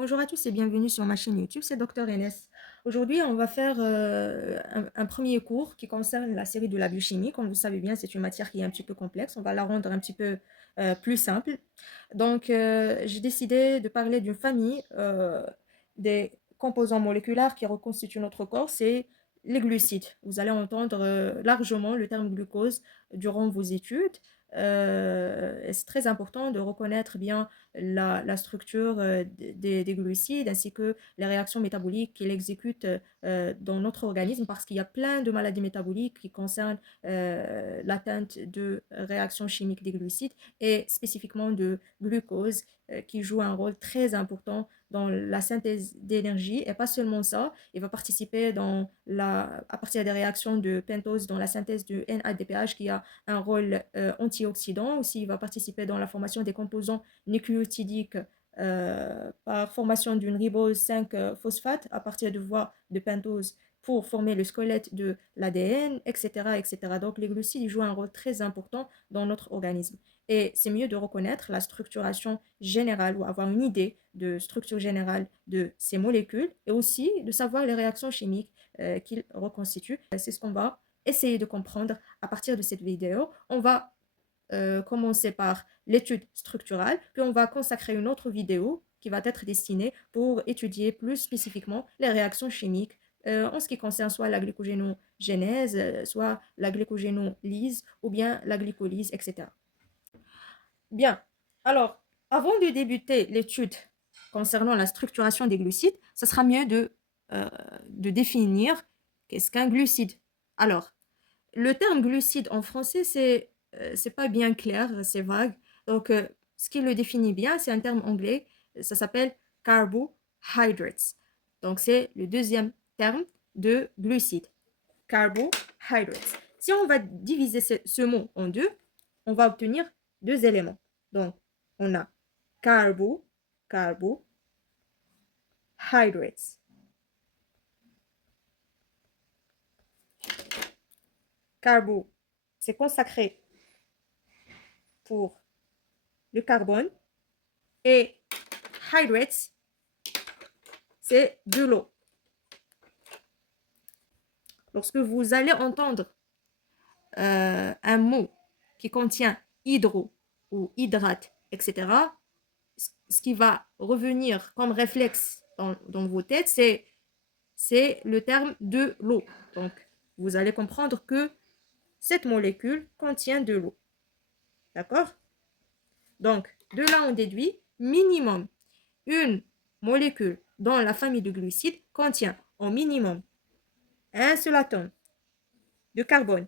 Bonjour à tous et bienvenue sur ma chaîne YouTube, c'est Dr NS. Aujourd'hui, on va faire un premier cours qui concerne la série de la biochimie. Comme vous savez bien, c'est une matière qui est un petit peu complexe. On va la rendre un petit peu plus simple. Donc, j'ai décidé de parler d'une famille des composants moléculaires qui reconstituent notre corps, c'est les glucides. Vous allez entendre largement le terme glucose durant vos études. C'est très important de reconnaître bien la structure des glucides ainsi que les réactions métaboliques qu'il exécute dans notre organisme parce qu'il y a plein de maladies métaboliques qui concernent l'atteinte de réactions chimiques des glucides et spécifiquement de glucose qui joue un rôle très important dans la synthèse d'énergie et pas seulement ça, il va participer à partir des réactions de pentose dans la synthèse du NADPH qui a un rôle antioxydant. Aussi, il va participer dans la formation des composants nucléotidiques par formation d'une ribose 5-phosphate à partir de voies de pentose pour former le squelette de l'ADN, etc., etc. Donc, les glucides jouent un rôle très important dans notre organisme. Et c'est mieux de reconnaître la structuration générale ou avoir une idée de structure générale de ces molécules et aussi de savoir les réactions chimiques qu'ils reconstituent. C'est ce qu'on va essayer de comprendre à partir de cette vidéo. On va commencer par l'étude structurale, puis on va consacrer une autre vidéo qui va être destinée pour étudier plus spécifiquement les réactions chimiques en ce qui concerne soit la glycogénogénèse, soit la glycogénolyse ou bien la glycolyse, etc. Bien, alors, avant de débuter l'étude concernant la structuration des glucides, ça sera mieux de définir qu'est-ce qu'un glucide. Alors, le terme glucide en français, c'est pas bien clair, c'est vague. Donc, ce qui le définit bien, c'est un terme anglais, ça s'appelle carbohydrates. Donc, c'est le deuxième terme de glucide, carbohydrates. Si on va diviser ce mot en deux, on va obtenir deux éléments. Donc, on a carbohydrates. Carbo, c'est consacré pour le carbone et hydrates, c'est de l'eau. Lorsque vous allez entendre un mot qui contient hydro ou hydrate, etc., ce qui va revenir comme réflexe dans vos têtes, c'est le terme de l'eau. Donc, vous allez comprendre que cette molécule contient de l'eau. D'accord? Donc, de là, on déduit minimum une molécule dans la famille de glucides contient au minimum un seul atome de carbone,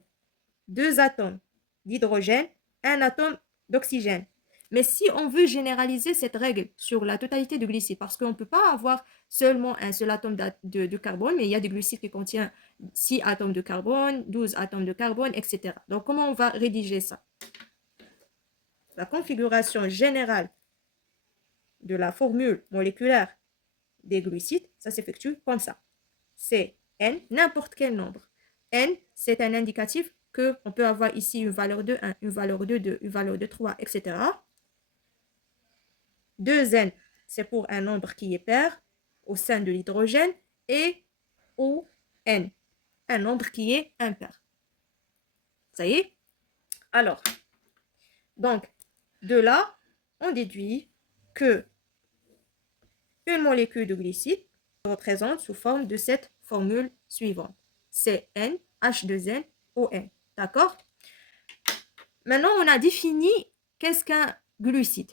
deux atomes d'hydrogène, un atome d'oxygène. Mais si on veut généraliser cette règle sur la totalité de glucides, parce qu'on ne peut pas avoir seulement un seul atome de carbone, mais il y a des glucides qui contiennent 6 atomes de carbone, 12 atomes de carbone, etc. Donc, comment on va rédiger ça? La configuration générale de la formule moléculaire des glucides, ça s'effectue comme ça. C'est N, n'importe quel nombre. N, c'est un indicatif qu'on peut avoir ici une valeur de 1, une valeur de 2, une valeur de 3, etc. 2N, c'est pour un nombre qui est pair au sein de l'hydrogène et ON, un nombre qui est impair. Ça y est? Alors, donc, de là, on déduit que une molécule de glucide se représente sous forme de cette formule suivante. C'est N, H2N, ON. D'accord? Maintenant, on a défini qu'est-ce qu'un glucide.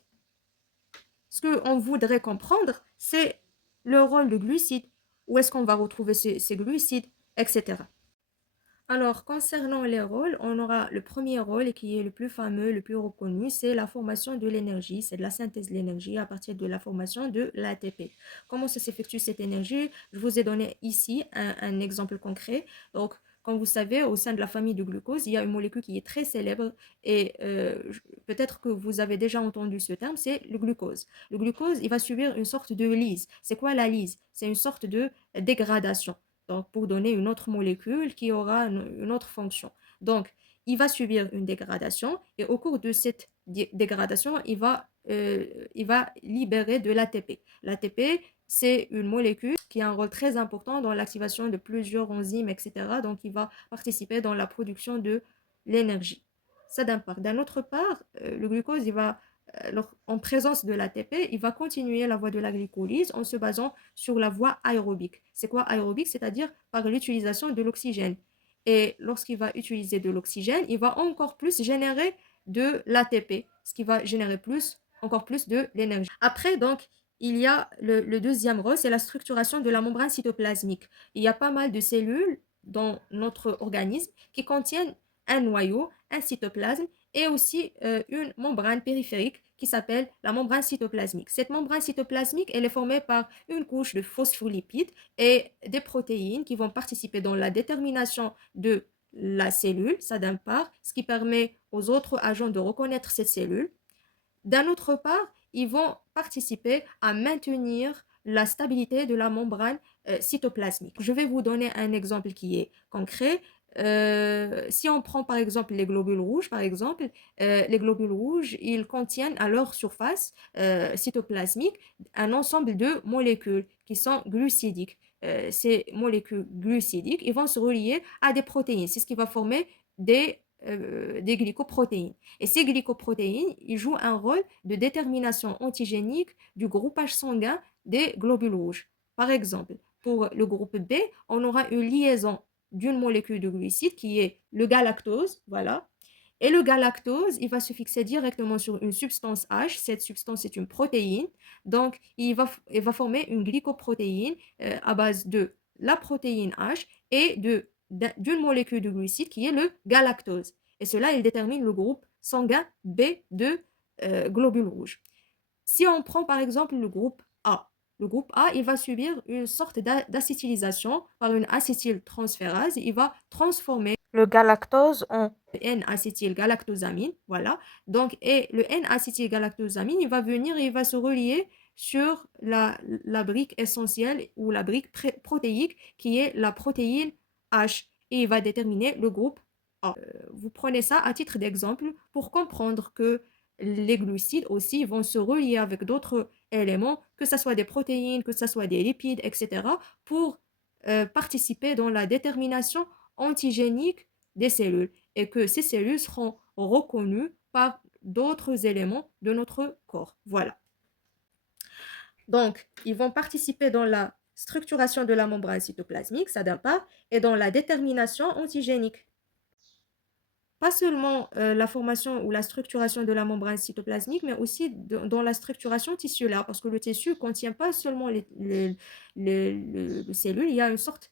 Ce qu'on voudrait comprendre, c'est le rôle de glucide, où est-ce qu'on va retrouver ces glucides, etc. Alors, concernant les rôles, on aura le premier rôle qui est le plus fameux, le plus reconnu, c'est la formation de l'énergie, c'est de la synthèse de l'énergie à partir de la formation de l'ATP. Comment ça s'effectue cette énergie? Je vous ai donné ici un exemple concret. Donc, comme vous savez, au sein de la famille du glucose, il y a une molécule qui est très célèbre et peut-être que vous avez déjà entendu ce terme, c'est le glucose. Le glucose, il va subir une sorte de lyse. C'est quoi la lyse? C'est une sorte de dégradation. Donc, pour donner une autre molécule qui aura une autre fonction. Donc, il va subir une dégradation et au cours de cette dégradation, il va libérer de l'ATP. L'ATP, c'est une molécule qui a un rôle très important dans l'activation de plusieurs enzymes, etc. Donc, il va participer dans la production de l'énergie. Ça d'un part. D'un autre part, le glucose, en présence de l'ATP, il va continuer la voie de la glycolyse en se basant sur la voie aérobique. C'est quoi aérobique? C'est-à-dire par l'utilisation de l'oxygène. Et lorsqu'il va utiliser de l'oxygène, il va encore plus générer de l'ATP, ce qui va générer encore plus de l'énergie. Après, donc, il y a le deuxième rôle, c'est la structuration de la membrane cytoplasmique. Il y a pas mal de cellules dans notre organisme qui contiennent un noyau, un cytoplasme et aussi une membrane périphérique qui s'appelle la membrane cytoplasmique. Cette membrane cytoplasmique, elle est formée par une couche de phospholipides et des protéines qui vont participer dans la détermination de la cellule, ça d'un part, ce qui permet aux autres agents de reconnaître cette cellule. D'un autre part, ils vont participer à maintenir la stabilité de la membrane cytoplasmique. Je vais vous donner un exemple qui est concret. Si on prend par exemple les globules rouges, par exemple, les globules rouges, ils contiennent à leur surface cytoplasmique un ensemble de molécules qui sont glucidiques. Ces molécules glucidiques, ils vont se relier à des protéines. C'est ce qui va former des glycoprotéines. Et ces glycoprotéines, ils jouent un rôle de détermination antigénique du groupage sanguin des globules rouges. Par exemple, pour le groupe B, on aura une liaison d'une molécule de glucides qui est le galactose, voilà. Et le galactose, il va se fixer directement sur une substance H. Cette substance est une protéine. Donc, il va former une glycoprotéine à base de la protéine H et d'une molécule de glucides qui est le galactose. Et cela, il détermine le groupe sanguin B de globules rouges. Si on prend par exemple le groupe A, il va subir une sorte d'acétylisation par une acétyltransférase. Il va transformer le galactose en N-acétylgalactosamine, voilà. Donc, et le N-acétylgalactosamine, il va venir et il va se relier sur la brique essentielle ou la brique protéique qui est la protéine H et il va déterminer le groupe A. Vous prenez ça à titre d'exemple pour comprendre que les glucides aussi vont se relier avec d'autres éléments, que ce soit des protéines, que ce soit des lipides, etc., pour participer dans la détermination antigénique des cellules et que ces cellules seront reconnues par d'autres éléments de notre corps. Voilà. Donc, ils vont participer dans la structuration de la membrane cytoplasmique, ça d'un part, et dans la détermination antigénique. Pas seulement la formation ou la structuration de la membrane cytoplasmique, mais aussi dans la structuration tissulaire, parce que le tissu ne contient pas seulement les cellules, il y a une sorte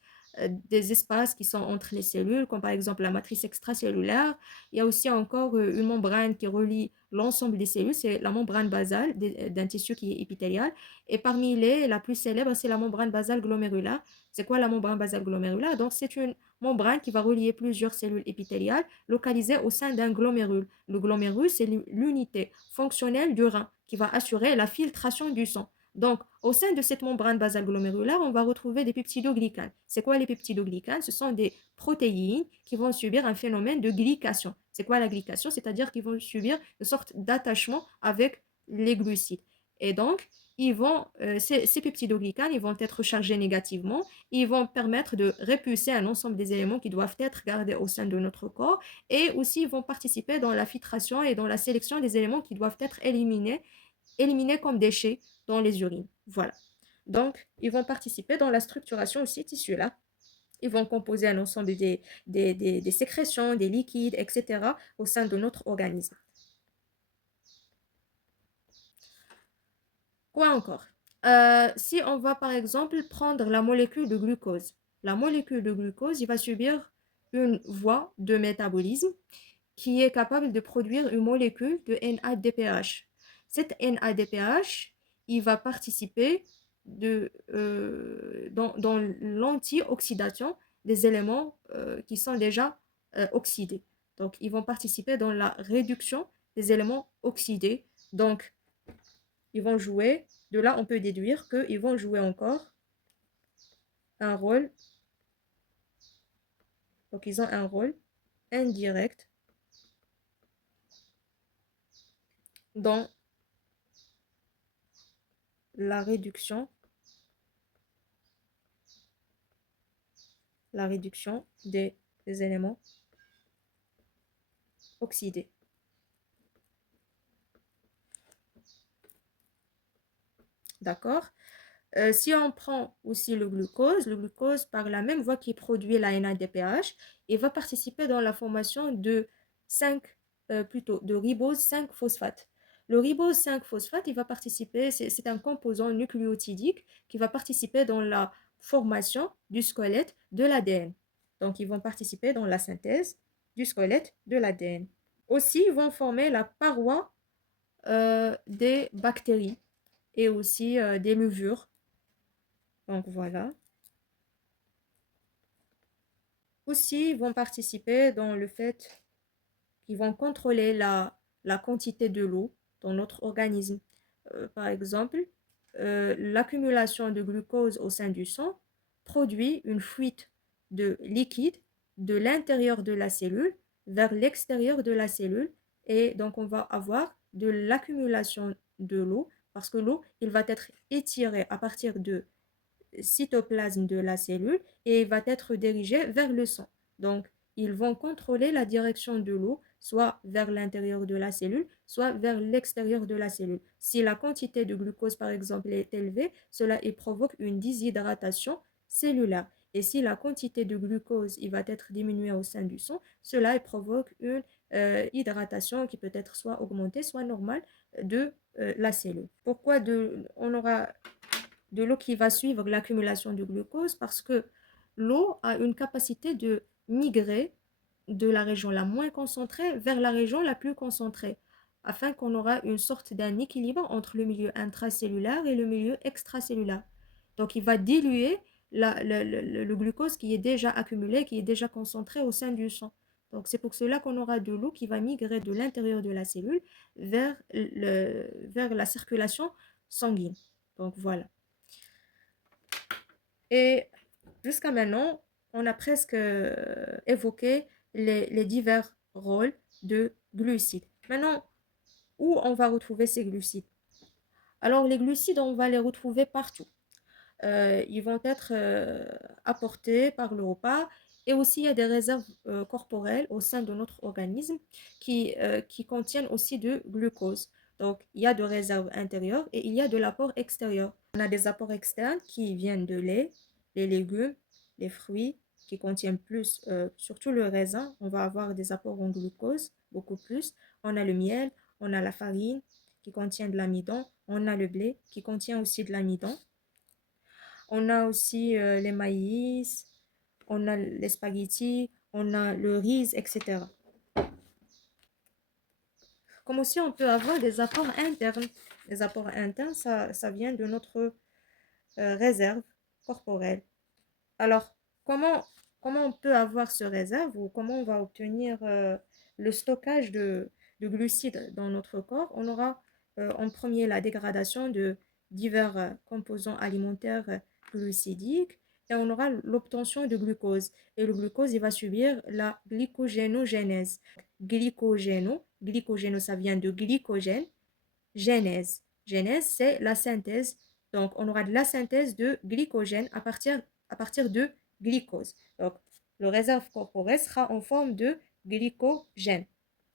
des espaces qui sont entre les cellules, comme par exemple la matrice extracellulaire. Il y a aussi encore une membrane qui relie l'ensemble des cellules, c'est la membrane basale d'un tissu qui est épithélial. Et parmi la plus célèbre, c'est la membrane basale glomérulaire. C'est quoi la membrane basale glomérulaire? Donc, c'est une membrane qui va relier plusieurs cellules épithéliales localisées au sein d'un glomérule. Le glomérule, c'est l'unité fonctionnelle du rein qui va assurer la filtration du sang. Donc, au sein de cette membrane basale glomérulaire, on va retrouver des peptidoglycanes. C'est quoi les peptidoglycanes? Ce sont des protéines qui vont subir un phénomène de glycation. C'est quoi la glycation? C'est-à-dire qu'ils vont subir une sorte d'attachement avec les glucides. Et donc, ces peptidoglycanes, ils vont être chargés négativement, ils vont permettre de repulser un ensemble des éléments qui doivent être gardés au sein de notre corps et aussi ils vont participer dans la filtration et dans la sélection des éléments qui doivent être éliminés comme déchets dans les urines. Voilà. Donc, ils vont participer dans la structuration aussi tissulaire. Ils vont composer un ensemble des sécrétions, des liquides, etc. au sein de notre organisme. Quoi encore? Si on va par exemple prendre la molécule de glucose. La molécule de glucose, il va subir une voie de métabolisme qui est capable de produire une molécule de NADPH. Cette NADPH, il va participer dans l'antioxydation des éléments qui sont déjà oxydés. Donc, ils vont participer dans la réduction des éléments oxydés. Donc, ils vont jouer, de là on peut déduire qu'ils vont jouer encore un rôle, donc ils ont un rôle indirect dans la réduction, des éléments oxydés. D'accord? Si on prend aussi le glucose, par la même voie qui produit la NADPH, il va participer dans la formation de 5, plutôt de ribose 5-phosphate. Le ribose 5-phosphate, il va participer, c'est un composant nucléotidique qui va participer dans la formation du squelette de l'ADN. Donc, ils vont participer dans la synthèse du squelette de l'ADN. Aussi, ils vont former la paroi des bactéries et aussi des levures. Donc voilà. Aussi, ils vont participer dans le fait qu'ils vont contrôler la quantité de l'eau dans notre organisme. Par exemple, l'accumulation de glucose au sein du sang produit une fuite de liquide de l'intérieur de la cellule vers l'extérieur de la cellule. Et donc, on va avoir de l'accumulation de l'eau parce que l'eau, il va être étiré à partir de cytoplasme de la cellule et va être dirigé vers le sang. Donc, ils vont contrôler la direction de l'eau, soit vers l'intérieur de la cellule, soit vers l'extérieur de la cellule. Si la quantité de glucose, par exemple, est élevée, cela provoque une déshydratation cellulaire. Et si la quantité de glucose il va être diminuée au sein du sang, cela provoque une hydratation qui peut être soit augmentée, soit normale de la cellule. Pourquoi on aura de l'eau qui va suivre l'accumulation du glucose parce que l'eau a une capacité de migrer de la région la moins concentrée vers la région la plus concentrée afin qu'on aura une sorte d'un équilibre entre le milieu intracellulaire et le milieu extracellulaire. Donc, il va diluer le glucose qui est déjà accumulé, qui est déjà concentré au sein du sang. Donc, c'est pour cela qu'on aura de l'eau qui va migrer de l'intérieur de la cellule vers la circulation sanguine. Donc, voilà. Et jusqu'à maintenant, on a presque évoqué les divers rôles de glucides. Maintenant, où on va retrouver ces glucides? Alors, les glucides, on va les retrouver partout. Ils vont être apportés par le repas et aussi il y a des réserves corporelles au sein de notre organisme qui contiennent aussi de glucose. Donc, il y a de réserves intérieures et il y a de l'apport extérieur. On a des apports externes qui viennent de lait, les légumes, les fruits qui contiennent plus, surtout le raisin, on va avoir des apports en glucose, beaucoup plus. On a le miel, on a la farine qui contient de l'amidon, on a le blé qui contient aussi de l'amidon. On a aussi les maïs, on a les spaghettis, on a le riz, etc. Comme aussi, on peut avoir des apports internes. Les apports internes, ça vient de notre réserve corporelle. Alors, comment on peut avoir ce réserve ou comment on va obtenir le stockage de glucides dans notre corps? On aura en premier la dégradation de divers composants alimentaires glucidiques et on aura l'obtention de glucose. Et le glucose, il va subir la glycogénogénèse. Glycogéno, ça vient de glycogène. Genèse. Genèse, c'est la synthèse. Donc, on aura de la synthèse de glycogène à partir de glucose. Donc, le réserve corporelle sera en forme de glycogène.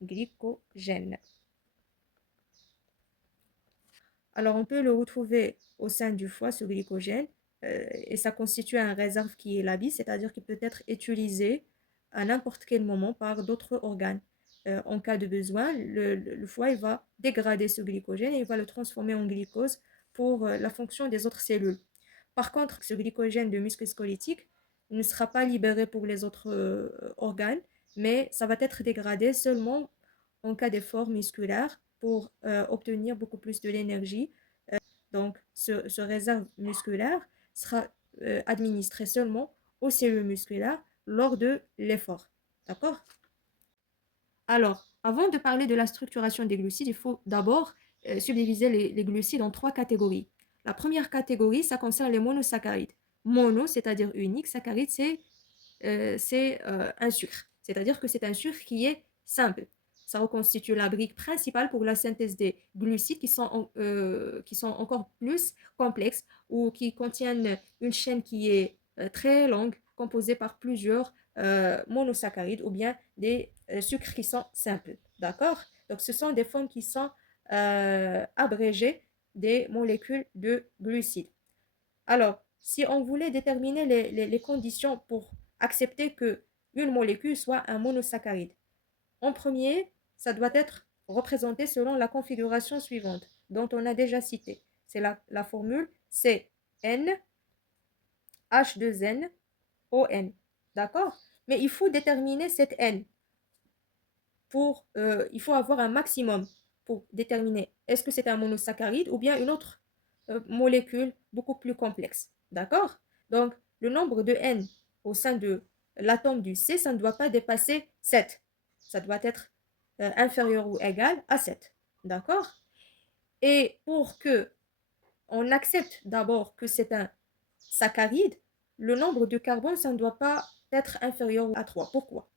Glycogène. Alors, on peut le retrouver au sein du foie, ce glycogène, et ça constitue un réserve qui est labile, c'est-à-dire qu'il peut être utilisé à n'importe quel moment par d'autres organes. En cas de besoin, le foie il va dégrader ce glycogène et il va le transformer en glucose pour la fonction des autres cellules. Par contre, ce glycogène de muscle squelettique ne sera pas libéré pour les autres organes, mais ça va être dégradé seulement en cas d'effort musculaire pour obtenir beaucoup plus de l'énergie. Donc, ce réserve musculaire sera administré seulement aux cellules musculaires lors de l'effort. D'accord? Alors, avant de parler de la structuration des glucides, il faut d'abord subdiviser les glucides en 3 catégories. La première catégorie, ça concerne les monosaccharides. Mono, c'est-à-dire unique, saccharide, c'est un sucre. C'est-à-dire que c'est un sucre qui est simple. Ça reconstitue la brique principale pour la synthèse des glucides qui sont encore plus complexes ou qui contiennent une chaîne qui est très longue, composée par plusieurs monosaccharides ou bien des sucres qui sont simples. D'accord? Donc, ce sont des formes qui sont abrégées des molécules de glucides. Alors, si on voulait déterminer les conditions pour accepter que une molécule soit un monosaccharide, en premier, ça doit être représenté selon la configuration suivante, dont on a déjà cité. C'est la formule C N H2N ON. D'accord? Mais il faut déterminer cette N. Il faut avoir un maximum pour déterminer est-ce que c'est un monosaccharide ou bien une autre molécule beaucoup plus complexe. D'accord? Donc, le nombre de N au sein de l'atome du C, ça ne doit pas dépasser 7. Ça doit être inférieur ou égal à 7. D'accord? Et pour que on accepte d'abord que c'est un saccharide, le nombre de carbone, ça ne doit pas être inférieur à 3. Pourquoi?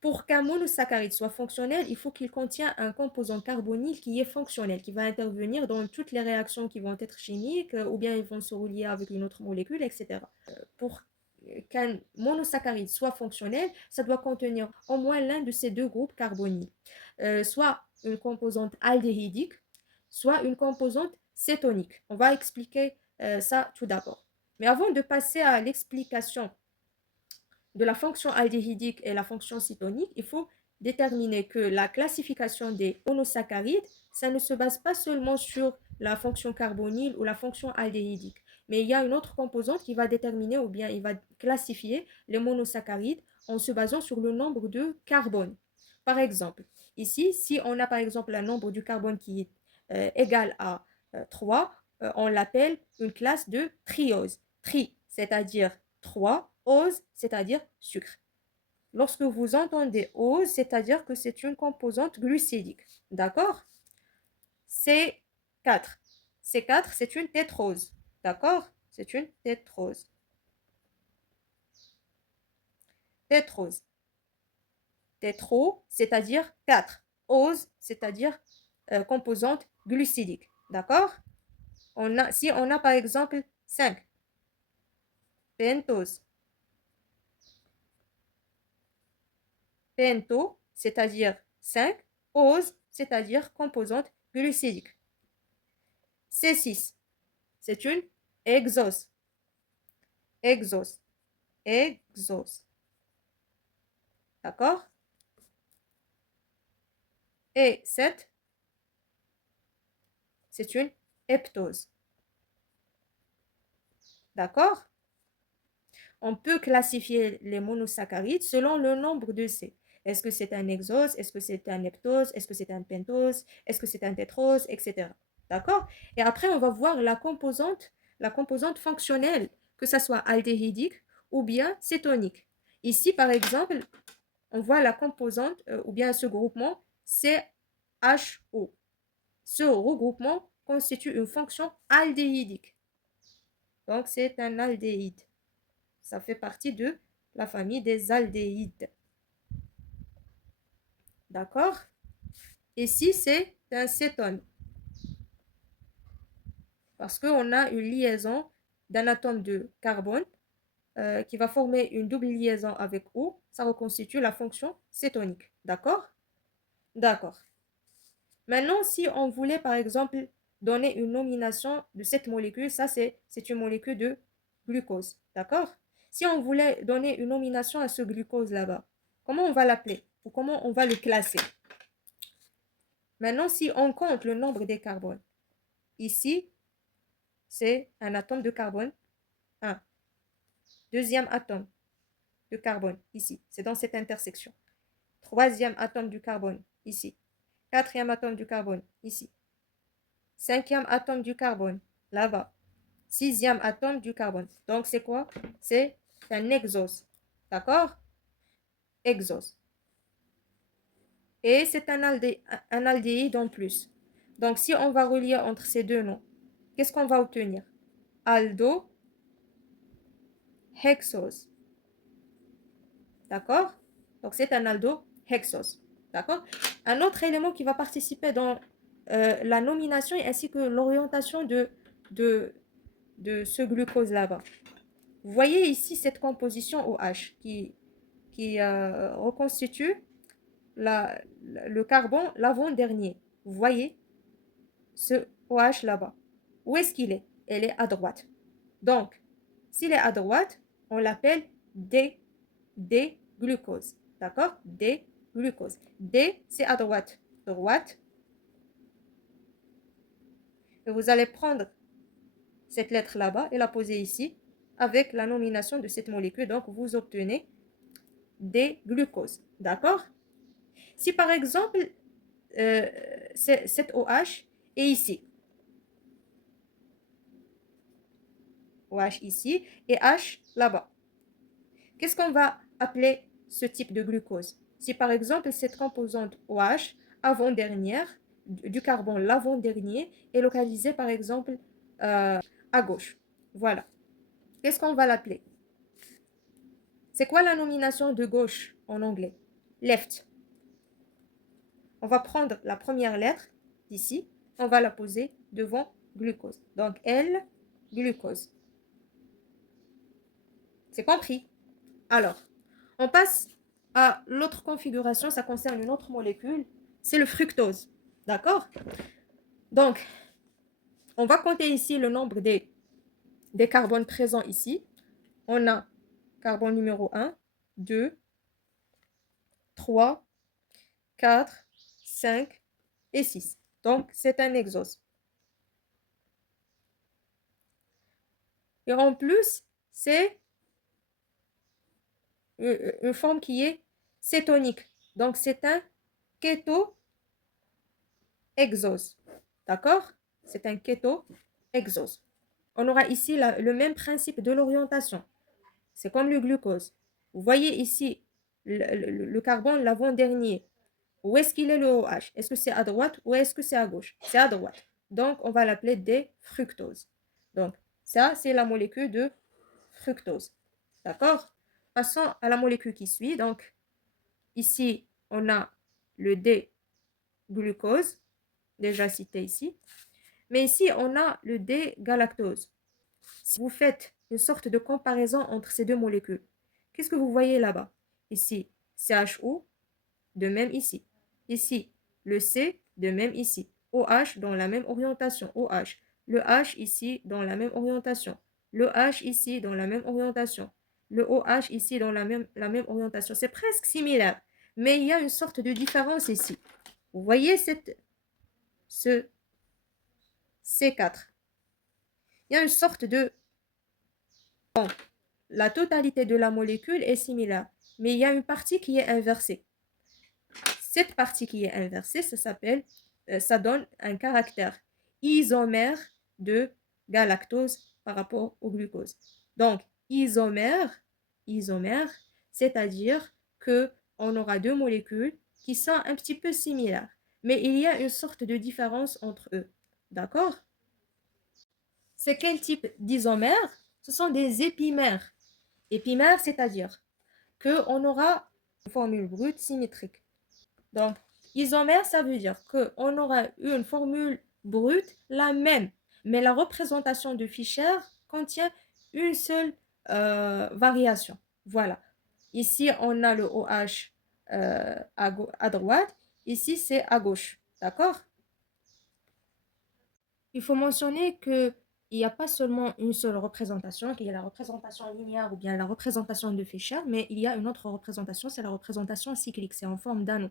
Pour qu'un monosaccharide soit fonctionnel, il faut qu'il contienne un composant carbonyl qui est fonctionnel, qui va intervenir dans toutes les réactions qui vont être chimiques, ou bien ils vont se relier avec une autre molécule, etc. Pour qu'un monosaccharide soit fonctionnel, ça doit contenir au moins l'un de ces deux groupes carbonyles, soit une composante aldéhydique, soit une composante cétonique. On va expliquer ça tout d'abord. Mais avant de passer à l'explication de la fonction aldéhydique et la fonction cétonique, il faut déterminer que la classification des monosaccharides, ça ne se base pas seulement sur la fonction carbonyle ou la fonction aldéhydique, mais il y a une autre composante qui va déterminer ou bien il va classifier les monosaccharides en se basant sur le nombre de carbone. Par exemple, ici, si on a par exemple un nombre du carbone qui est égal à 3, on l'appelle une classe de triose. Tri, c'est-à-dire 3, ose, c'est-à-dire sucre. Lorsque vous entendez ose, c'est-à-dire que c'est une composante glucidique. D'accord? C4. C4, c'est une tétrose. D'accord? C'est une tétrose. Tétrose. Tétro, c'est-à-dire 4. Ose, c'est-à-dire composante glucidique. D'accord? Si on a par exemple 5. Pentose. Pento, c'est-à-dire 5, ose, c'est-à-dire composante glucidique. C6, c'est une exose. Exose. Exose. D'accord? Et 7, c'est une heptose. D'accord? On peut classifier les monosaccharides selon le nombre de C. Est-ce que c'est un exose? Est-ce que c'est un heptose? Est-ce que c'est un pentose? Est-ce que c'est un tétrose? Etc. D'accord? Et après, on va voir la composante fonctionnelle, que ce soit aldéhydique ou bien cétonique. Ici, par exemple, on voit la composante ou bien ce groupement CHO. Ce regroupement constitue une fonction aldéhydique. Donc, c'est un aldéhyde. Ça fait partie de la famille des aldéhydes. D'accord? Ici, c'est un cétone. Parce qu'on a une liaison d'un atome de carbone qui va former une double liaison avec O. Ça reconstitue la fonction cétonique. D'accord? D'accord. Maintenant, si on voulait, par exemple, donner une nomination de cette molécule, ça, c'est une molécule de glucose. D'accord? Si on voulait donner une nomination à ce glucose là-bas, comment on va l'appeler? Ou comment on va le classer? Maintenant, si on compte le nombre des carbones, ici, c'est un atome de carbone 1. Deuxième atome de carbone, ici, c'est dans cette intersection. Troisième atome du carbone, ici. Quatrième atome du carbone, ici. Cinquième atome du carbone, là-bas. Sixième atome du carbone. Donc, c'est quoi? C'est un exose. D'accord? Exose. Et c'est un aldéhyde en plus. Donc, si on va relier entre ces deux noms, qu'est-ce qu'on va obtenir? Aldo hexose. D'accord? Donc, c'est un aldehexose. D'accord? Un autre élément qui va participer dans la nomination ainsi que l'orientation de, de ce glucose là-bas. Vous voyez ici cette composition OH qui reconstitue le carbone l'avant-dernier. Vous voyez ce OH là-bas. Où est-ce qu'il est? Elle est à droite. Donc, s'il est à droite, on l'appelle D-glucose. D'accord? D-glucose. D, c'est à droite. Droite. Et vous allez prendre cette lettre là-bas et la poser ici avec la nomination de cette molécule. Donc, vous obtenez D-glucose. D'accord? Si par exemple, cette OH est ici, OH ici et H là-bas, qu'est-ce qu'on va appeler ce type de glucose? Si par exemple cette composante OH avant-dernière du carbone l'avant-dernier est localisée par exemple à gauche. Voilà. Qu'est-ce qu'on va l'appeler? C'est quoi la nomination de gauche en anglais? Left. On va prendre la première lettre d'ici, on va la poser devant glucose. Donc L, glucose. C'est compris? Alors, on passe à l'autre configuration, ça concerne une autre molécule, c'est le fructose. D'accord? Donc, on va compter ici le nombre des carbones présents ici. On a carbone numéro 1, 2, 3, 4, 5 et 6. Donc, c'est un exose. Et en plus, c'est une forme qui est cétonique. Donc, c'est un kéto-exose. D'accord? C'est un kéto-exose. On aura ici le même principe de l'orientation. C'est comme le glucose. Vous voyez ici le carbone l'avant-dernier. Où est-ce qu'il est le OH? Est-ce que c'est à droite ou est-ce que c'est à gauche? C'est à droite. Donc, on va l'appeler D-fructose. Donc, ça, c'est la molécule de fructose. D'accord? Passons à la molécule qui suit. Donc, ici, on a le D-glucose, déjà cité ici. Mais ici, on a le D-galactose. Si vous faites une sorte de comparaison entre ces deux molécules, qu'est-ce que vous voyez là-bas? Ici, CHO, de même ici. Ici, le C, de même ici. OH dans la même orientation, OH. Le H ici dans la même orientation. Le H ici dans la même orientation. Le OH ici dans la même orientation. C'est presque similaire, mais il y a une sorte de différence ici. Vous voyez ce C4. Il y a une sorte de... Bon, la totalité de la molécule est similaire, mais il y a une partie qui est inversée. Cette partie qui est inversée, ça donne un caractère isomère de galactose par rapport au glucose. Donc, isomère, c'est-à-dire que on aura deux molécules qui sont un petit peu similaires, mais il y a une sorte de différence entre eux. D'accord? C'est quel type d'isomère? Ce sont des épimères. Épimères, c'est-à-dire qu'on aura une formule brute symétrique. Donc, isomère, ça veut dire qu'on aura une formule brute, la même, mais la représentation de Fischer contient une seule variation. Voilà. Ici, on a le OH à droite. Ici, c'est à gauche. D'accord? Il faut mentionner qu'il n'y a pas seulement une seule représentation, qu'il y a la représentation linéaire ou bien la représentation de Fischer, mais il y a une autre représentation, c'est la représentation cyclique, c'est en forme d'anneau.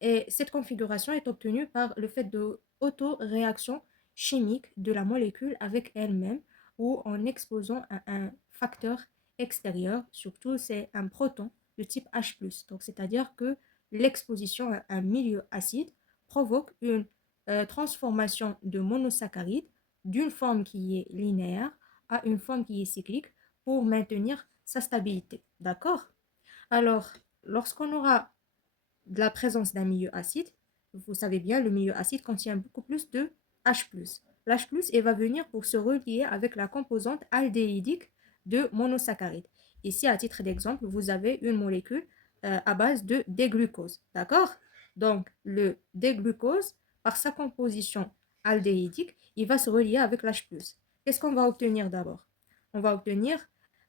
Et cette configuration est obtenue par le fait de auto-réaction chimique de la molécule avec elle-même ou en exposant à un facteur extérieur, surtout c'est un proton de type H+. Donc c'est-à-dire que l'exposition à un milieu acide provoque une transformation de monosaccharide d'une forme qui est linéaire à une forme qui est cyclique pour maintenir sa stabilité. D'accord? Alors, lorsqu'on aura de la présence d'un milieu acide, vous savez bien, le milieu acide contient beaucoup plus de H+. L'H+, il va venir pour se relier avec la composante aldéhydique de monosaccharide. Ici, à titre d'exemple, vous avez une molécule à base de D-glucose. D'accord? Donc, le D-glucose, par sa composition aldéhydique, il va se relier avec l'H+. Qu'est-ce qu'on va obtenir d'abord? On va obtenir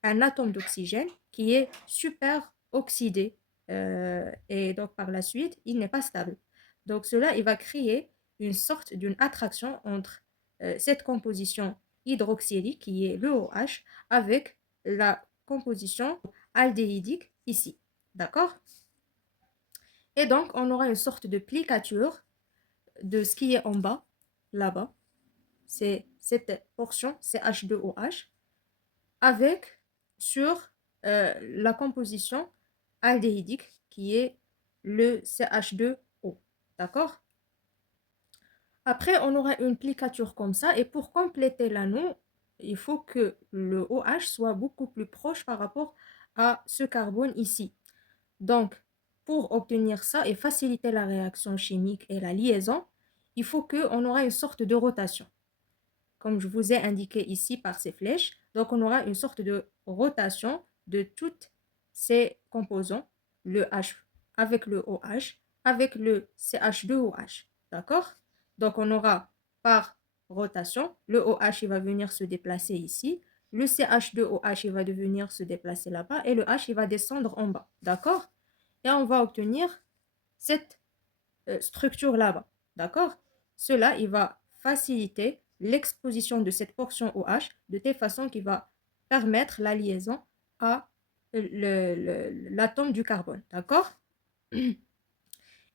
un atome d'oxygène qui est super oxydé et donc par la suite, il n'est pas stable. Donc cela, il va créer une sorte d'une attraction entre cette composition hydroxylique qui est le OH avec la composition aldéhydique ici. D'accord? Et donc, on aura une sorte de plicature de ce qui est en bas, là-bas. C'est cette portion CH2OH avec sur la composition aldéhydique qui est le CH2O. D'accord? Après, on aura une plicature comme ça et pour compléter l'anneau, il faut que le OH soit beaucoup plus proche par rapport à ce carbone ici. Donc, pour obtenir ça et faciliter la réaction chimique et la liaison, il faut qu'on aura une sorte de rotation. Comme je vous ai indiqué ici par ces flèches, donc on aura une sorte de rotation de toutes ces composants, le H avec le OH, avec le CH2OH. D'accord? Donc on aura par rotation, le OH il va venir se déplacer ici, le CH2OH il va devenir se déplacer là-bas et le H il va descendre en bas. D'accord? Et on va obtenir cette structure là-bas. D'accord? Cela, il va faciliter l'exposition de cette portion OH de telle façon qu'il va permettre la liaison à l'atome du carbone. D'accord? Et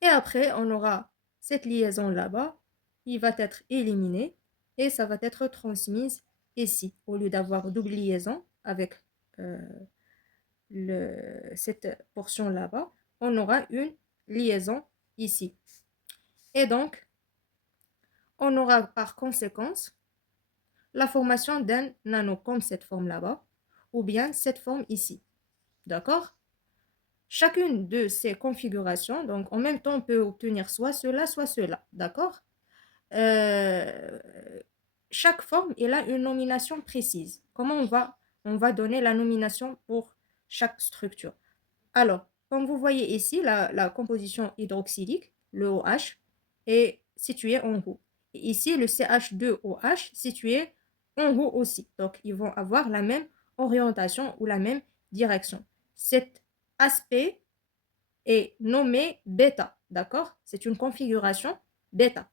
après, on aura cette liaison là-bas, il va être éliminé et ça va être transmise ici. Au lieu d'avoir double liaison avec euh, cette portion là-bas, on aura une liaison ici. Et donc, on aura par conséquence la formation d'un nano comme cette forme là-bas, ou bien cette forme ici. D'accord? Chacune de ces configurations, donc en même temps, on peut obtenir soit cela, soit cela. D'accord? Euh, Chaque forme, elle a une nomination précise. Comment on va donner la nomination pour chaque structure? Alors, comme vous voyez ici, la composition hydroxylique, le OH, est situé en haut. Et ici, le CH2OH situé en haut aussi. Donc, ils vont avoir la même orientation ou la même direction. Cet aspect est nommé bêta, d'accord? C'est une configuration bêta.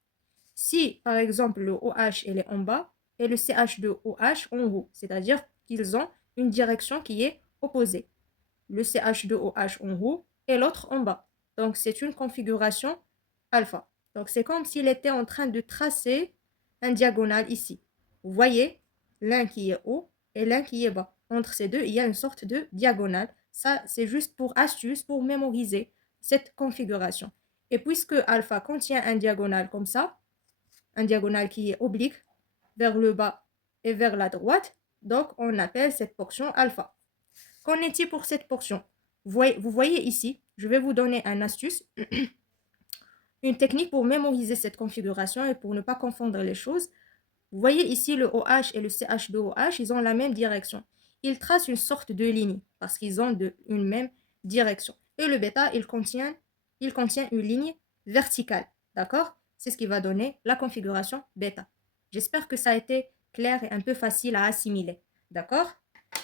Si, par exemple, le OH est en bas et le CH2OH en haut, c'est-à-dire qu'ils ont une direction qui est opposée. Le CH2OH en haut et l'autre en bas. Donc, c'est une configuration alpha. Donc, c'est comme s'il était en train de tracer un diagonale ici. Vous voyez, l'un qui est haut et l'un qui est bas. Entre ces deux, il y a une sorte de diagonale. Ça, c'est juste pour astuce, pour mémoriser cette configuration. Et puisque alpha contient un diagonale comme ça, un diagonale qui est oblique vers le bas et vers la droite, donc on appelle cette portion alpha. Qu'en est-il pour cette portion? Vous voyez ici, je vais vous donner une astuce, une technique pour mémoriser cette configuration et pour ne pas confondre les choses. Vous voyez ici le OH et le CH2OH, ils ont la même direction. Ils tracent une sorte de ligne parce qu'ils ont une même direction. Et le bêta, il contient une ligne verticale. D'accord? C'est ce qui va donner la configuration bêta. J'espère que ça a été clair et un peu facile à assimiler. D'accord?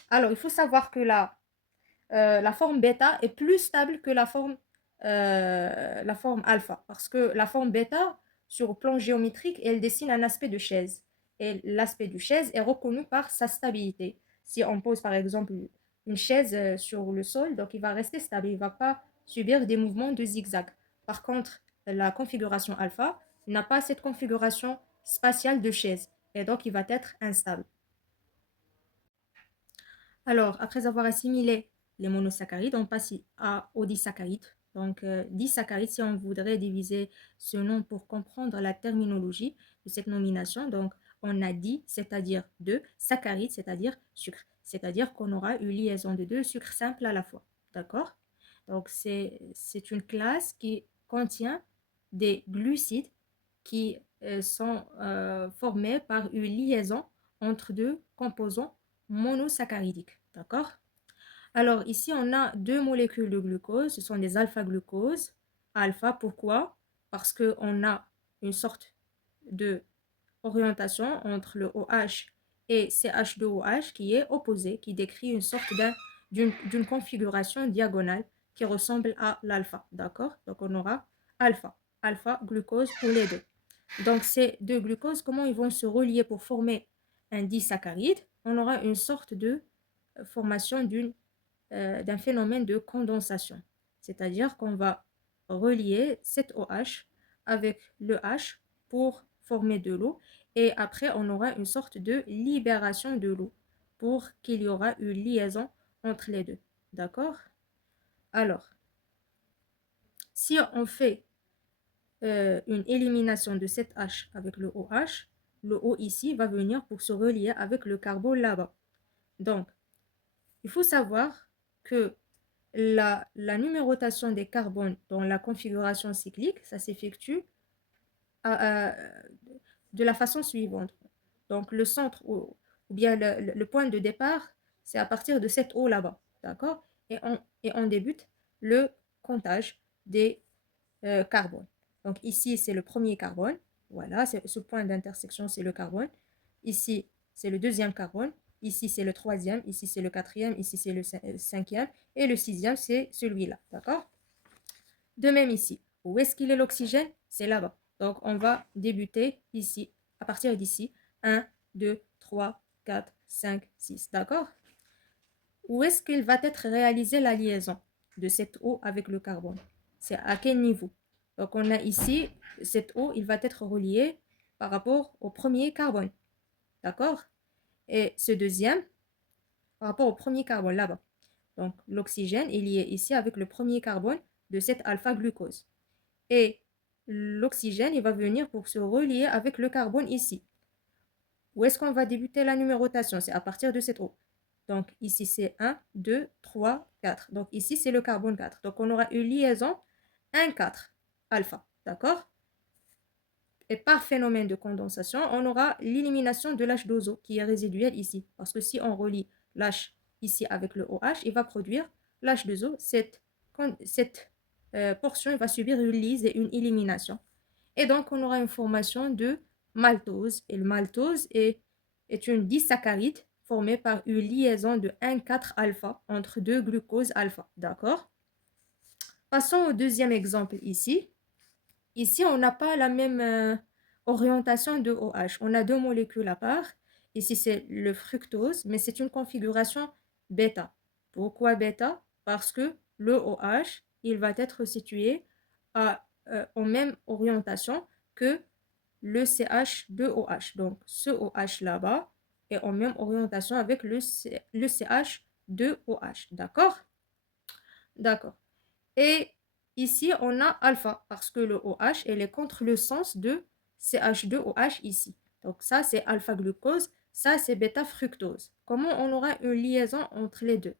Alors, il faut savoir que la forme bêta est plus stable que la forme alpha. Parce que la forme bêta, sur le plan géométrique, elle dessine un aspect de chaise. Et l'aspect du chaise est reconnu par sa stabilité. Si on pose par exemple une chaise sur le sol, donc il va rester stable, il ne va pas subir des mouvements de zigzag. Par contre, la configuration alpha n'a pas cette configuration spatiale de chaise et donc il va être instable. Alors, après avoir assimilé les monosaccharides, on passe aux disaccharides. Donc, disaccharides, si on voudrait diviser ce nom pour comprendre la terminologie de cette nomination, donc on a dit, c'est-à-dire deux, saccharides, c'est-à-dire sucre. C'est-à-dire qu'on aura une liaison de deux sucres simples à la fois. D'accord? Donc, c'est une classe qui contient des glucides qui sont formés par une liaison entre deux composants monosaccharidiques. D'accord? Alors ici, on a deux molécules de glucose, ce sont des alpha-glucoses. alpha. Pourquoi? Parce qu'on a une sorte de orientation entre le OH et CH2OH qui est opposée, qui décrit une sorte d'une configuration diagonale qui ressemble à l'alpha. D'accord? Donc on aura alpha, alpha glucose pour les deux. Donc ces deux glucoses, comment ils vont se relier pour former un disaccharide? On aura une sorte de formation d'un phénomène de condensation. C'est-à-dire qu'on va relier cet OH avec le H pour former de l'eau. Et après, on aura une sorte de libération de l'eau pour qu'il y aura une liaison entre les deux. D'accord? Alors, si on fait une élimination de cet H avec le OH, le O ici va venir pour se relier avec le carbone là-bas. Donc, il faut savoir que la numérotation des carbones dans la configuration cyclique, ça s'effectue de la façon suivante. Donc, le centre ou bien le point de départ, c'est à partir de cette eau là-bas. D'accord? Et on débute le comptage des carbones. Donc, ici, c'est le premier carbone. Voilà, ce point d'intersection, c'est le carbone. Ici, c'est le deuxième carbone. Ici, c'est le troisième. Ici, c'est le quatrième. Ici, c'est le cinquième. Et le sixième, c'est celui-là. D'accord? De même ici. Où est-ce qu'il est l'oxygène? C'est là-bas. Donc, on va débuter ici, à partir d'ici. 1, 2, 3, 4, 5, 6. D'accord? Où est-ce qu'il va être réalisé la liaison de cette eau avec le carbone? C'est à quel niveau? Donc, on a ici, cette eau, il va être relié par rapport au premier carbone. D'accord? Et ce deuxième, par rapport au premier carbone là-bas. Donc, l'oxygène est lié ici avec le premier carbone de cette alpha-glucose. Et l'oxygène, il va venir pour se relier avec le carbone ici. Où est-ce qu'on va débuter la numérotation? C'est à partir de cette eau. Donc, ici, c'est 1, 2, 3, 4. Donc, ici, c'est le carbone 4. Donc, on aura une liaison 1, 4, alpha. D'accord? Et par phénomène de condensation, on aura l'élimination de l'H2O qui est résiduel ici. Parce que si on relie l'H ici avec le OH, il va produire l'H2O. Cette portion va subir une lyse et une élimination. Et donc, on aura une formation de maltose. Et le maltose est une disaccharide formée par une liaison de 1,4-alpha entre deux glucoses alpha. D'accord? Passons au deuxième exemple ici. Ici, on n'a pas la même orientation de OH. On a deux molécules à part. Ici, c'est le fructose, mais c'est une configuration bêta. Pourquoi bêta? Parce que le OH, il va être situé en même orientation que le CH2OH. Donc, ce OH là-bas est en même orientation avec le CH2OH. D'accord? D'accord. Et ici, on a alpha parce que le OH, elle est contre le sens de CH2OH ici. Donc ça, c'est alpha-glucose, ça, c'est bêta-fructose. Comment on aura une liaison entre les deux?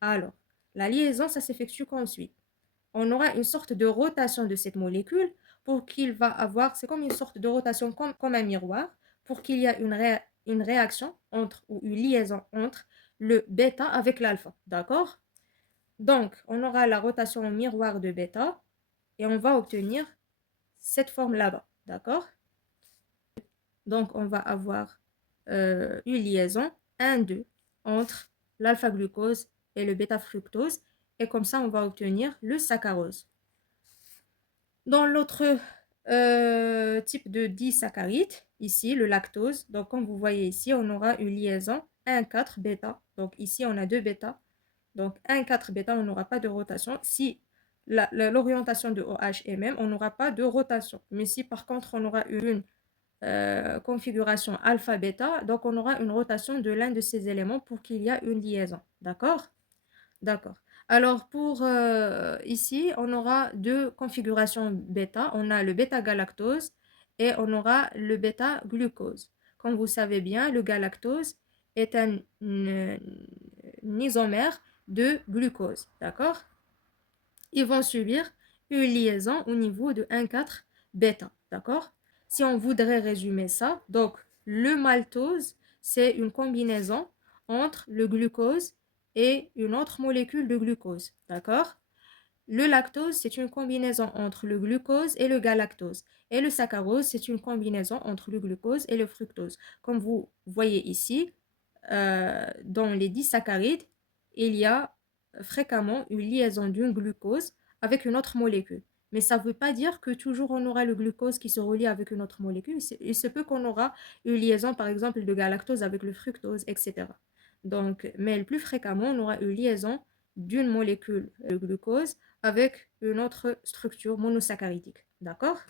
Alors, la liaison, ça s'effectue comme suit. On aura une sorte de rotation de cette molécule pour qu'il va avoir, c'est comme une sorte de rotation comme un miroir, pour qu'il y ait une réaction entre, ou une liaison entre le bêta avec l'alpha. D'accord? Donc, on aura la rotation au miroir de bêta et on va obtenir cette forme là-bas. D'accord? Donc, on va avoir une liaison 1,2 entre l'alpha-glucose et le bêta-fructose. Et comme ça, on va obtenir le saccharose. Dans l'autre type de disaccharide, ici, le lactose, donc comme vous voyez ici, on aura une liaison 1,4 bêta. Donc ici, on a deux bêta. Donc 1,4 bêta, on n'aura pas de rotation. Si l'orientation de OH est même, on n'aura pas de rotation. Mais si par contre, on aura une configuration alpha-bêta, donc on aura une rotation de l'un de ces éléments pour qu'il y ait une liaison. D'accord? D'accord. Alors pour ici, on aura deux configurations bêta. On a le bêta-galactose et on aura le bêta-glucose. Comme vous savez bien, le galactose est un isomère de glucose. D'accord? Ils vont subir une liaison au niveau de 1,4 bêta. D'accord? Si on voudrait résumer ça, donc le maltose, c'est une combinaison entre le glucose et une autre molécule de glucose. D'accord? Le lactose, c'est une combinaison entre le glucose et le galactose. Et le saccharose, c'est une combinaison entre le glucose et le fructose. Comme vous voyez ici, dans les disaccharides, il y a fréquemment une liaison d'une glucose avec une autre molécule. Mais ça ne veut pas dire que toujours on aura le glucose qui se relie avec une autre molécule. Il se peut qu'on aura une liaison, par exemple, de galactose avec le fructose, etc. Donc, mais le plus fréquemment, on aura une liaison d'une molécule de glucose avec une autre structure monosaccharidique. D'accord?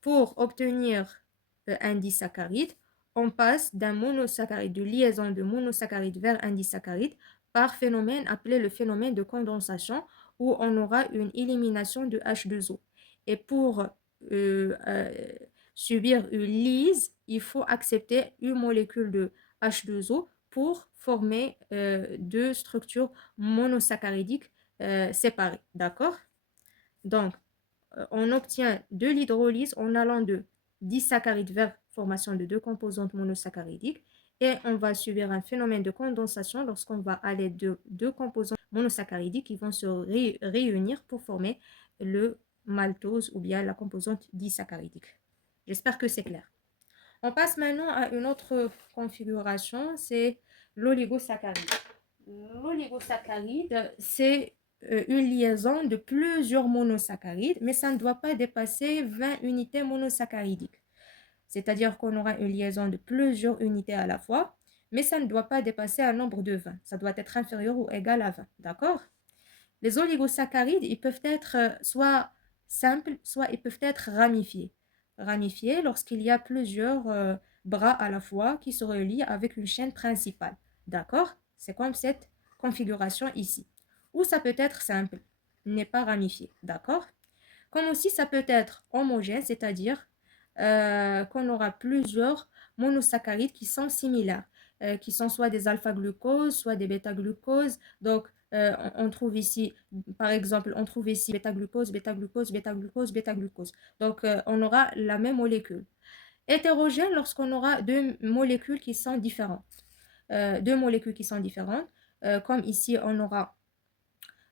Pour obtenir un disaccharide, on passe d'un monosaccharide, de liaison de monosaccharide vers un disaccharide par phénomène appelé le phénomène de condensation où on aura une élimination de H2O. Et pour euh, subir une lyse, il faut accepter une molécule de H2O pour former deux structures monosaccharidiques séparées. D'accord? Donc, on obtient de l'hydrolyse en allant de disaccharides vers formation de deux composantes monosaccharidiques et on va subir un phénomène de condensation lorsqu'on va aller de deux composantes monosaccharidiques qui vont se réunir pour former le maltose ou bien la composante disaccharidique. J'espère que c'est clair. On passe maintenant à une autre configuration, c'est l'oligosaccharide. L'oligosaccharide, c'est une liaison de plusieurs monosaccharides, mais ça ne doit pas dépasser 20 unités monosaccharidiques. C'est-à-dire qu'on aura une liaison de plusieurs unités à la fois, mais ça ne doit pas dépasser un nombre de 20. Ça doit être inférieur ou égal à 20. D'accord? Les oligosaccharides, ils peuvent être soit simples, soit ils peuvent être ramifiés. Ramifiés lorsqu'il y a plusieurs bras à la fois qui se relient avec une chaîne principale. D'accord? C'est comme cette configuration ici. Ou ça peut être simple, n'est pas ramifié. D'accord? Comme aussi ça peut être homogène, c'est-à-dire qu'on aura plusieurs monosaccharides qui sont similaires, qui sont soit des alpha-glucoses, soit des bêta-glucoses. Donc, on trouve ici, par exemple, on trouve ici bêta-glucose, bêta-glucose, bêta-glucose, bêta-glucose. Donc, on aura la même molécule. Hétérogène lorsqu'on aura deux molécules qui sont différentes. Comme ici, on aura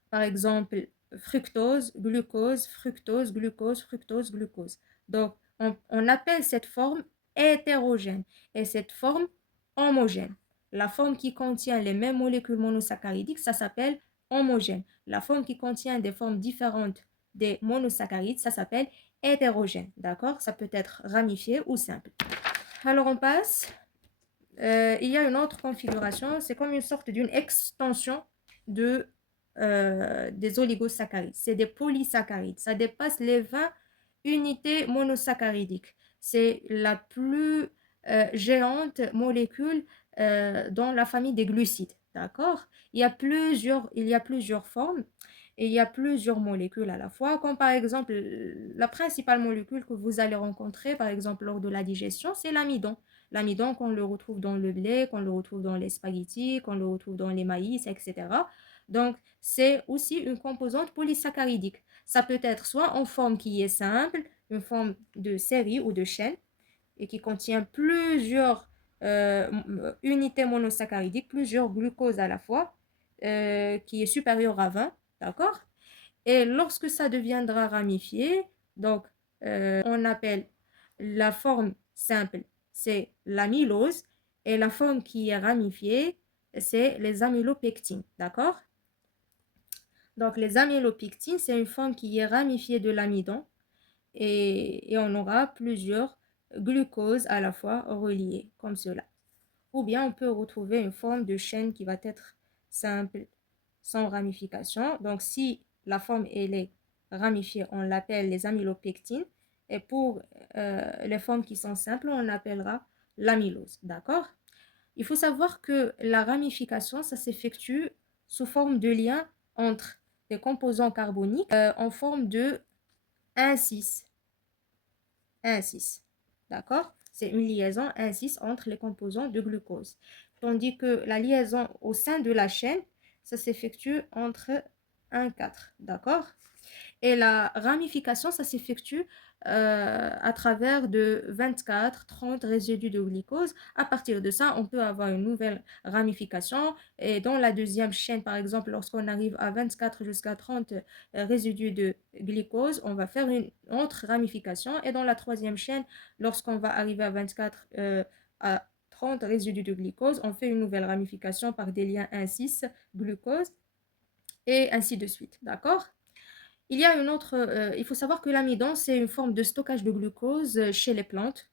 par exemple, fructose, glucose, fructose, glucose, fructose, glucose. Donc, on appelle cette forme hétérogène et cette forme homogène. La forme qui contient les mêmes molécules monosaccharidiques, ça s'appelle homogène. La forme qui contient des formes différentes des monosaccharides, ça s'appelle hétérogène. D'accord? Ça peut être ramifié ou simple. Alors, on passe. Il y a une autre configuration. C'est comme une sorte d'une extension de des oligosaccharides. C'est des polysaccharides. Ça dépasse les 20 unités monosaccharidiques. C'est la plus géante molécule dans la famille des glucides. D'accord? Il y a plusieurs formes et il y a plusieurs molécules à la fois, comme par exemple la principale molécule que vous allez rencontrer, par exemple lors de la digestion, c'est l'amidon. L'amidon, qu'on le retrouve dans le blé, qu'on le retrouve dans les spaghettis, qu'on le retrouve dans les maïs, etc. Donc, c'est aussi une composante polysaccharidique. Ça peut être soit en forme qui est simple, une forme de série ou de chaîne, et qui contient plusieurs unités monosaccharidiques, plusieurs glucoses à la fois, qui est supérieure à 20, d'accord? Et lorsque ça deviendra ramifié, donc on appelle la forme simple, c'est l'amylose, et la forme qui est ramifiée, c'est les amylopectines, d'accord? Donc, les amylopectines, c'est une forme qui est ramifiée de l'amidon et on aura plusieurs glucoses à la fois reliées, comme cela. Ou bien, on peut retrouver une forme de chaîne qui va être simple, sans ramification. Donc, si la forme elle est ramifiée, on l'appelle les amylopectines. Et pour les formes qui sont simples, on appellera l'amylose. D'accord? Il faut savoir que la ramification, ça s'effectue sous forme de lien entre des composants carboniques en forme de 1,6. 1,6. D'accord? C'est une liaison 1,6 entre les composants de glucose. Tandis que la liaison au sein de la chaîne, ça s'effectue entre 1,4. D'accord? Et la ramification, ça s'effectue à travers de 24-30 résidus de glucose. À partir de ça, on peut avoir une nouvelle ramification. Et dans la deuxième chaîne, par exemple, lorsqu'on arrive à 24 jusqu'à 30 résidus de glucose, on va faire une autre ramification. Et dans la troisième chaîne, lorsqu'on va arriver à 24 à 30 résidus de glucose, on fait une nouvelle ramification par des liens 1,6 glucose et ainsi de suite. D'accord? Il faut savoir que l'amidon, c'est une forme de stockage de glucose chez les plantes.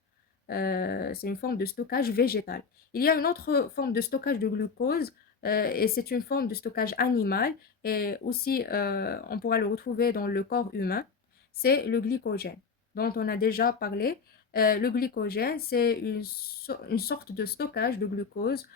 C'est une forme de stockage végétal. Il y a une autre forme de stockage de glucose et c'est une forme de stockage animal et aussi on pourra le retrouver dans le corps humain. C'est le glycogène dont on a déjà parlé. Le glycogène, c'est une sorte de stockage de glucose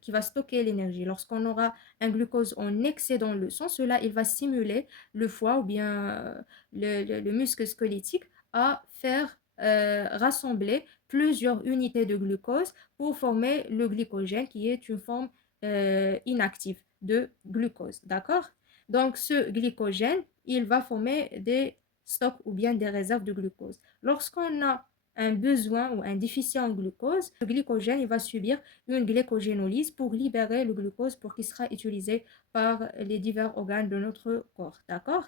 qui va stocker l'énergie. Lorsqu'on aura un glucose en excès dans le sang, cela il va stimuler le foie ou bien le muscle squelettique à faire rassembler plusieurs unités de glucose pour former le glycogène qui est une forme inactive de glucose. D'accord? Donc, ce glycogène, il va former des stocks ou bien des réserves de glucose. Lorsqu'on a un besoin ou un déficit en glucose, le glycogène il va subir une glycogénolyse pour libérer le glucose pour qu'il sera utilisé par les divers organes de notre corps. D'accord?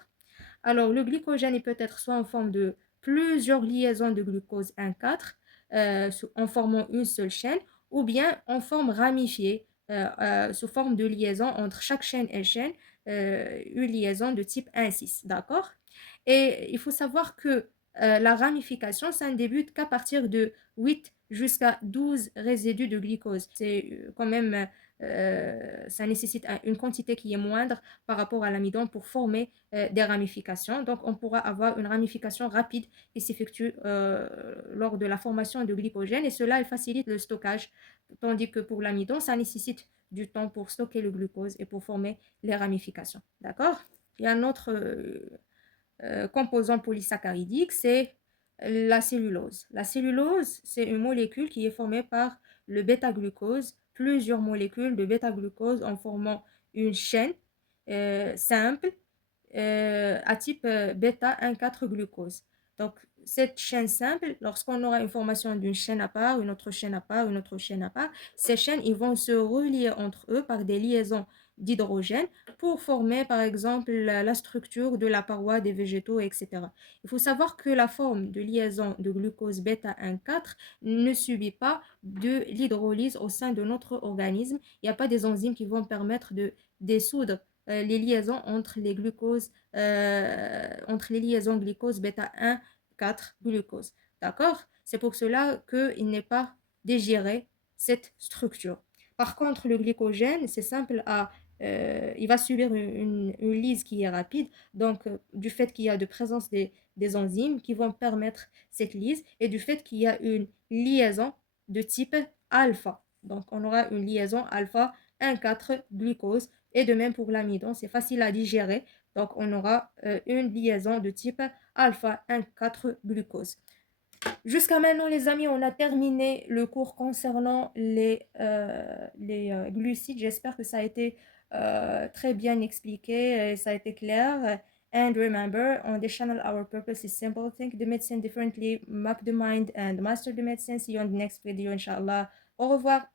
Alors, le glycogène il peut être soit en forme de plusieurs liaisons de glucose 1,4 en formant une seule chaîne, ou bien en forme ramifiée, sous forme de liaison entre chaque chaîne et chaîne, une liaison de type 1,6. D'accord? Et il faut savoir que la ramification, ça ne débute qu'à partir de 8 jusqu'à 12 résidus de glucose. C'est quand même, ça nécessite une quantité qui est moindre par rapport à l'amidon pour former des ramifications. Donc, on pourra avoir une ramification rapide qui s'effectue lors de la formation de glycogène et cela facilite le stockage, tandis que pour l'amidon, ça nécessite du temps pour stocker le glucose et pour former les ramifications. D'accord? Il y a un autre composant polysaccharidique, c'est la cellulose. La cellulose, c'est une molécule qui est formée par le bêta-glucose, plusieurs molécules de bêta-glucose en formant une chaîne simple à type bêta 1,4 glucose. Donc, cette chaîne simple, lorsqu'on aura une formation d'une chaîne à part, une autre chaîne à part, une autre chaîne à part, ces chaînes ils vont se relier entre eux par des liaisons d'hydrogène pour former par exemple la structure de la paroi des végétaux, etc. Il faut savoir que la forme de liaison de glucose bêta 1,4 ne subit pas de l'hydrolyse au sein de notre organisme. Il n'y a pas des enzymes qui vont permettre de dissoudre les liaisons entre les liaisons glucose bêta 1, 4 glucose. D'accord? C'est pour cela qu'il n'est pas digéré cette structure. Par contre, le glycogène, c'est simple il va subir une lyse qui est rapide, donc du fait qu'il y a de présence des enzymes qui vont permettre cette lyse et du fait qu'il y a une liaison de type alpha. Donc on aura une liaison alpha 1,4 glucose et de même pour l'amidon, c'est facile à digérer. Donc on aura une liaison de type alpha 1,4 glucose. Jusqu'à maintenant, les amis, on a terminé le cours concernant les glucides. J'espère que ça a été très bien expliqué et ça a été clair. And remember, on this channel, our purpose is simple. Think the medicine differently, map the mind, and master the medicine. See you on the next video, inshallah. Au revoir.